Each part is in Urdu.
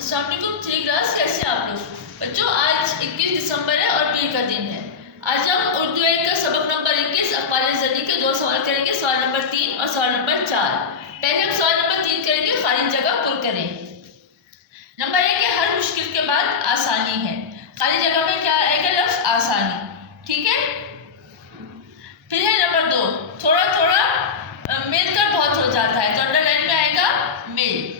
السلام علیکم 3 کلاس، کیسے ہیں آپ لوگ بچوں؟ آج 21 دسمبر ہے اور پیر کا دن ہے۔ آج ہم اردو ایک کا سبق نمبر 21 اقوال زنی کے 2 سوال کریں گے، سوال نمبر 3 اور سوال نمبر 4۔ پہلے ہم سوال نمبر 3 کریں گے، خالی جگہ پر کریں۔ نمبر 1 ہے ہر مشکل کے بعد آسانی ہے۔ خالی جگہ میں کیا آئے گا؟ لفظ آسانی، ٹھیک ہے۔ پھر ہے نمبر 2، تھوڑا تھوڑا مل کر بہت ہو جاتا ہے، تو انڈر لائن میں آئے گا مل۔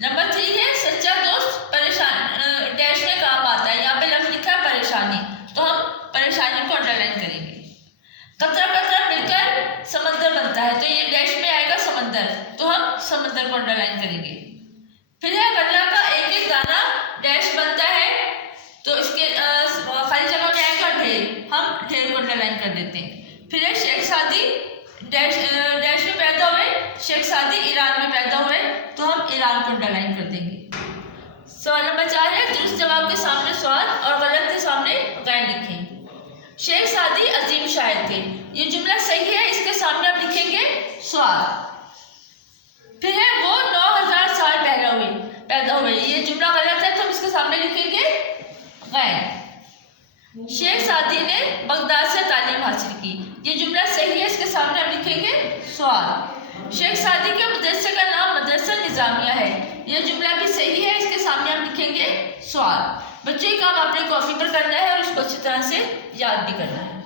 نمبر 3 ہے سچا دوست پریشان ڈیش میں کام آتا ہے، یہاں پہ لفظ لکھا ہے پریشانی، تو ہم پریشانی کو انڈر لائن کریں گے۔ قطرہ قطرہ مل کر سمندر بنتا ہے، تو یہ ڈیش میں آئے گا سمندر، تو ہم سمندر کو انڈر لائن کریں گے۔ پھر ہے غلہ کا ایک ایک دانہ ڈیش بنتا ہے، تو اس کے خالی جگہ میں آئے گا ڈھیر، ہم ڈھیر کو انڈر لائن کر دیتے ہیں۔ پھر ہے شیخ سعدی ڈیش میں پیدا ہوئے، شیخ سعدی ایران میں پیدا ہوئے، تو ہم ایران کو انڈر لائن کر دیں گے۔ سوال نمبر 4 ہے درست جواب کے سامنے سوال اور غلط کے سامنے غیر لکھیں۔ شیخ سعدی عظیم شاعر تھے، یہ جملہ صحیح ہے، اس کے سامنے ہم لکھیں گے سوال۔ پھر ہے وہ 9000 سال پیدا ہوئے، یہ جملہ غلط ہے، تو ہم اس کے سامنے لکھیں گے غیر۔ شیخ سعدی نے بغداد سے تعلیم حاصل کی، یہ جملہ صحیح ہے، اس کے سامنے ہم لکھیں گے سوال۔ شیخ سعدی کے مدرسے کا نام مدرسہ نظامیہ ہے، یہ جملہ بھی صحیح ہے، اس کے سامنے ہم لکھیں گے سوال۔ بچوں یہ کام آپ نے کاپی پر کرنا ہے اور اس کو اچھی طرح سے یاد بھی کرنا ہے۔